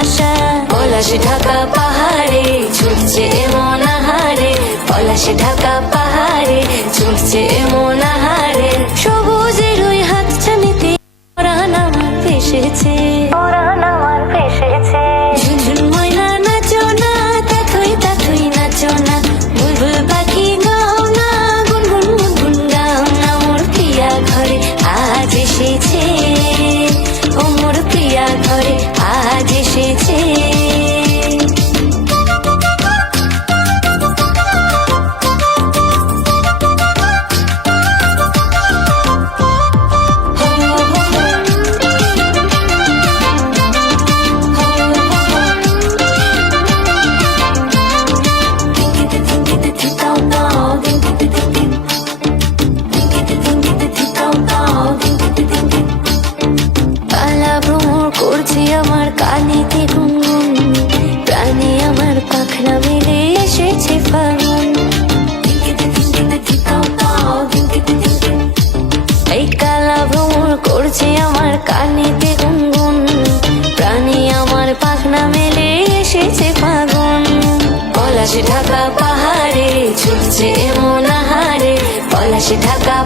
আশা। পলাশ ঢাকা পাহাড়ে ছুটছে এমন আহারে, পলাশ ঢাকা পাহাড়ে ছুটছে এমন আহারে। সবুজের ওই হাতছানিতে পরাণ আমার ভেসেছে, পরাণ আমার ভেসেছে। ঝুনঝুন ময়না নাচো না, তাথই তাথই নাচো না, বুলবুল পাখি গাও না, গুনগুন গুনগুন গাও না। মোর প্রিয়া ঘরে আজ এসেছে, ও মোর প্রিয়া ঘরে আজ এসেছে। করছে আমার কানেতে গুনগুন, প্রাণে আমার পাখনা মেলে এসেছে ফাগুন। এই কালা ভ্রমর করছে আমার কানেতে গুনগুন, প্রাণে আমার পাখনা মেলে এসেছে ফাগুন। পলাশ ঢাকা পাহাড়ে ছুটছে এমন আহারে, পলাশ ঢাকা